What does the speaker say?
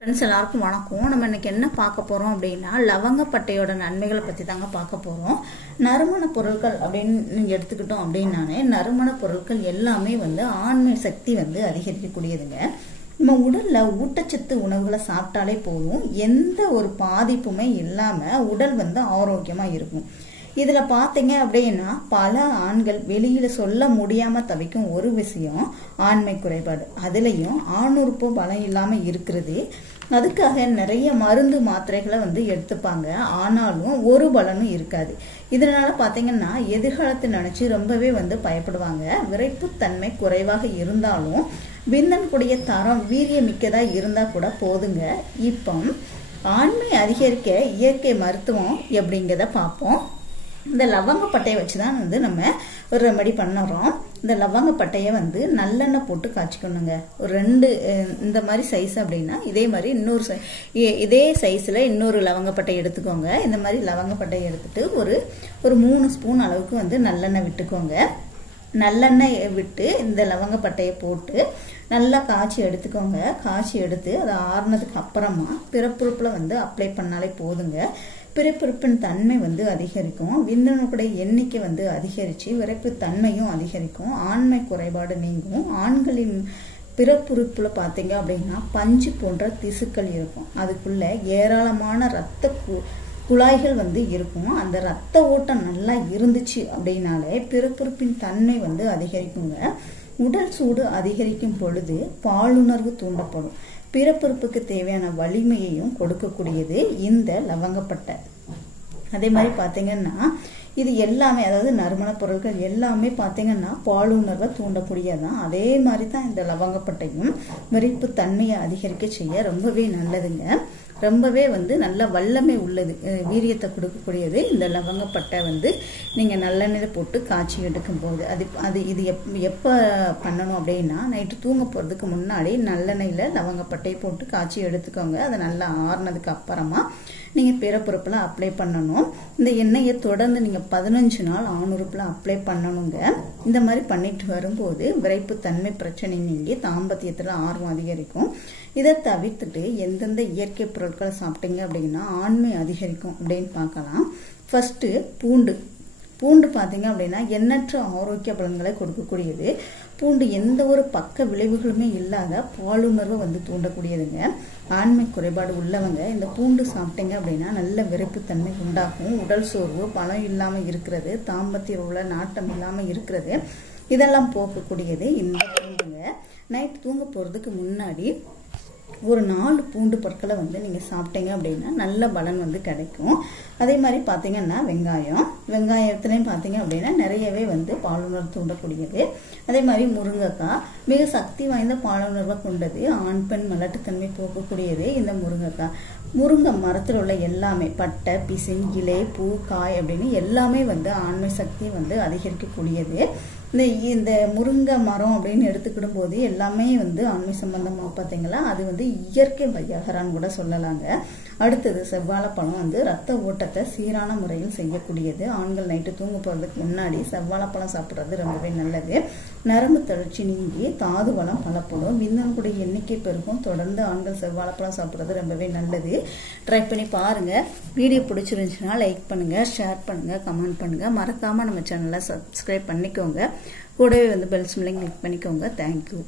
Friends எல்லாருக்கும் வணக்கம். நம்ம இன்னைக்கு என்ன பார்க்க போறோம் அப்படின்னா லவங்கப்பட்டையோட நன்மைகளை பத்தி தாங்க பார்க்க போறோம். நறுமண பொருட்கள் அப்படின்னு நீங்க எடுத்துக்கிட்டோம் அப்படின்னாலே நறுமண பொருட்கள் எல்லாமே ஆண்மை சக்தி அதிகரிக்கக்கூடியதுங்க. நம்ம உடல்ல ஊட்டச்சத்து உணவுகளை சாப்பிட்டாலே போதும், எந்த ஒரு பாதிப்புமே இல்லாம உடல் ஆரோக்கியமா இருக்கும். இதுல பாத்தீங்க அப்படின்னா பல ஆண்கள் வெளியில சொல்ல முடியாம தவிக்கும் ஒரு விஷயம் ஆண்மை குறைபாடு. அதுலயும் ஆணுறுப்பு பலம் இல்லாம இருக்கிறது. அதுக்காக நிறைய மருந்து மாத்திரைகளை எடுத்துப்பாங்க, ஆனாலும் ஒரு பலனும் இருக்காது. இதனால பாத்தீங்கன்னா எதிர்காலத்தை நினைச்சு ரொம்பவே பயப்படுவாங்க. விரைப்புத்தன்மை குறைவாக இருந்தாலும் விந்தனுடைய தரம் வீரியமிக்கதா இருந்தா கூட போதுங்க. இப்போ ஆண்மை அதிகரிக்க இயற்கை மருத்துவம் எப்படிங்கிறத பார்ப்போம். இந்த லவங்கப்பட்டையை வச்சுதான் நம்ம ஒரு ரெமெடி பண்ணுறோம். இந்த லவங்கப்பட்டையை நல்லெண்ணெய் போட்டு காய்ச்சிக்கணுங்க. ஒரு 2 இந்த மாதிரி சைஸ் அப்படின்னா இதே மாதிரி இன்னொரு இதே சைஸ்ல இன்னொரு லவங்கப்பட்டை எடுத்துக்கோங்க. இந்த மாதிரி லவங்கப்பட்டையை எடுத்துட்டு ஒரு 3 ஸ்பூன் அளவுக்கு நல்லெண்ணெய் விட்டுக்கோங்க. நல்லெண்ணெய் விட்டு இந்த லவங்கப்பட்டையை போட்டு நல்லா காய்ச்சி எடுத்துக்கோங்க. காய்ச்சி எடுத்து அதை ஆறுனதுக்கு அப்புறமா பிறப்புறுப்புல அப்ளை பண்ணாலே போதுங்க. பிறப்புறுப்பின் தன்மை அதிகரிக்கும். விந்தணுக்களுடைய எண்ணிக்கை அதிகரிச்சு விரைப்பு தன்மையும் அதிகரிக்கும். ஆண்மை குறைபாடு நீங்கும். ஆண்களின் பிறப்புறுப்புல பாத்தீங்க அப்படின்னா பஞ்சு போன்ற திசுக்கள் இருக்கும். அதுக்குள்ள ஏராளமான இரத்த குழாய்கள் இருக்கும். அந்த இரத்த ஓட்டம் நல்லா இருந்துச்சு அப்படின்னாலே பிறப்புறுப்பின் தன்மை அதிகரிக்குங்க. உடல் சூடு அதிகரிக்கும் பொழுது பாலுணர்வு தூண்டப்படும். பிறப்புறுப்புக்கு தேவையான வலிமையையும் கொடுக்கக்கூடியது இந்த லவங்கப்பட்டை. அதே மாதிரி பாத்தீங்கன்னா இது எல்லாமே, அதாவது நறுமண பொருட்கள் எல்லாமே பாத்தீங்கன்னா பாலுணர்வை தூண்டக்கூடியதான். அதே மாதிரி தான் இந்த லவங்கப்பட்டையும் விரைப்பு தன்மையை அதிகரிக்க செய்ய ரொம்பவே நல்லதுங்க. ரொம்பவே நல்ல வல்லமை உள்ளது, வீரியத்தை கொடுக்கக்கூடியது இந்த லவங்கப்பட்டை. நீங்க நல்லெண்ணெயில போட்டு காய்ச்சி எடுக்கும் போது இது எப்ப பண்ணணும் அப்படின்னா நைட்டு தூங்க போறதுக்கு முன்னாடி நல்லெண்ணெயில லவங்கப்பட்டையை போட்டு காய்ச்சி எடுத்துக்கோங்க. அதை நல்லா ஆறுனதுக்கு அப்புறமா நீங்க பிறப்புறுப்புல அப்ளை பண்ணணும். இந்த எண்ணெயை தொடர்ந்து நீங்க 15 நாள் ஆணுறுப்புல அப்ளை பண்ணணுங்க. இந்த மாதிரி பண்ணிட்டு வரும்போது விரைப்பு தன்மை பிரச்சனை நீங்கி தாம்பத்தியத்துல ஆர்வம் அதிகரிக்கும். இதை தவிர்த்துட்டு எந்தெந்த இயற்கை பொருட்களை சாப்பிட்டீங்க அப்படின்னா ஆண்மை அதிகரிக்கும் அப்படின்னு பார்க்கலாம். ஃபர்ஸ்ட் பூண்டு பாத்தீங்க அப்படின்னா எண்ணற்ற ஆரோக்கிய பலன்களை கொடுக்கக்கூடியது. பூண்டு எந்த ஒரு பக்க விளைவுகளுமே இல்லாத பாலுணர்வை தூண்டக்கூடியதுங்க. ஆண்மை குறைபாடு உள்ளவங்க இந்த பூண்டு சாப்பிட்டீங்க அப்படின்னா நல்ல விரைப்புத்தன்மை உண்டாகும். உடல் சோர்வு, பலம் இல்லாம இருக்கிறது, தாம்பத்திய உள்ள நாட்டம் இல்லாம இருக்கிறது, இதெல்லாம் போக்கக்கூடியது இந்த பூண்டுங்க. நைட் தூங்க போறதுக்கு முன்னாடி ஒரு 4 பூண்டு பற்களை நீங்க சாப்பிட்டீங்க அப்படின்னா நல்ல பலன் கிடைக்கும். அதே மாதிரி பாத்தீங்கன்னா வெங்காயத்திலையும் பாத்தீங்க அப்படின்னா நிறையவே பாலுணர்வு தூண்டக்கூடியது. அதே மாதிரி முருங்கைக்காய் மிக சக்தி வாய்ந்த பாலுணர்வை கொண்டது. ஆண் பெண் மலட்டுத்தன்மை போக்கக்கூடியது இந்த முருங்கை மரத்தில் உள்ள எல்லாமே பட்டை, பிசின், இலை, பூ, காய் அப்படின்னு எல்லாமே ஆண்மை சக்தி அதிகரிக்கக்கூடியது. இந்த முருங்கை மரம் அப்படின்னு எடுத்துக்கிடும் போது எல்லாமே ஆண்மை சம்பந்தமா பாத்தீங்களா, அது இயற்கை வையாகரான்னு கூட சொல்லலாங்க. அடுத்தது செவ்வாழைப்பழம் ரத்த ஓட்டத்தை சீரான முறையில் செய்யக்கூடியது. ஆண்கள் நைட்டு தூங்க போறதுக்கு முன்னாடி செவ்வாழைப்பழம் சாப்பிட்றது ரொம்பவே நல்லது. நரம்பு தளர்ச்சி நீங்கி தாது வளம் பலப்படும். விந்தணுடைய எண்ணிக்கை பெருகும். தொடர்ந்து ஆண்கள் செவ்வாழைப்பழம் சாப்பிட்றது ரொம்பவே நல்லது. ட்ரை பண்ணி பாருங்க. வீடியோ பிடிச்சிருந்துச்சுன்னா லைக் பண்ணுங்க, ஷேர் பண்ணுங்க, கமெண்ட் பண்ணுங்க. மறக்காம நம்ம சேனலை சப்ஸ்கிரைப் பண்ணிக்கோங்க. கூடவே பெல் சிம்லையும் கிளிக் பண்ணிக்கோங்க. தேங்க்யூ.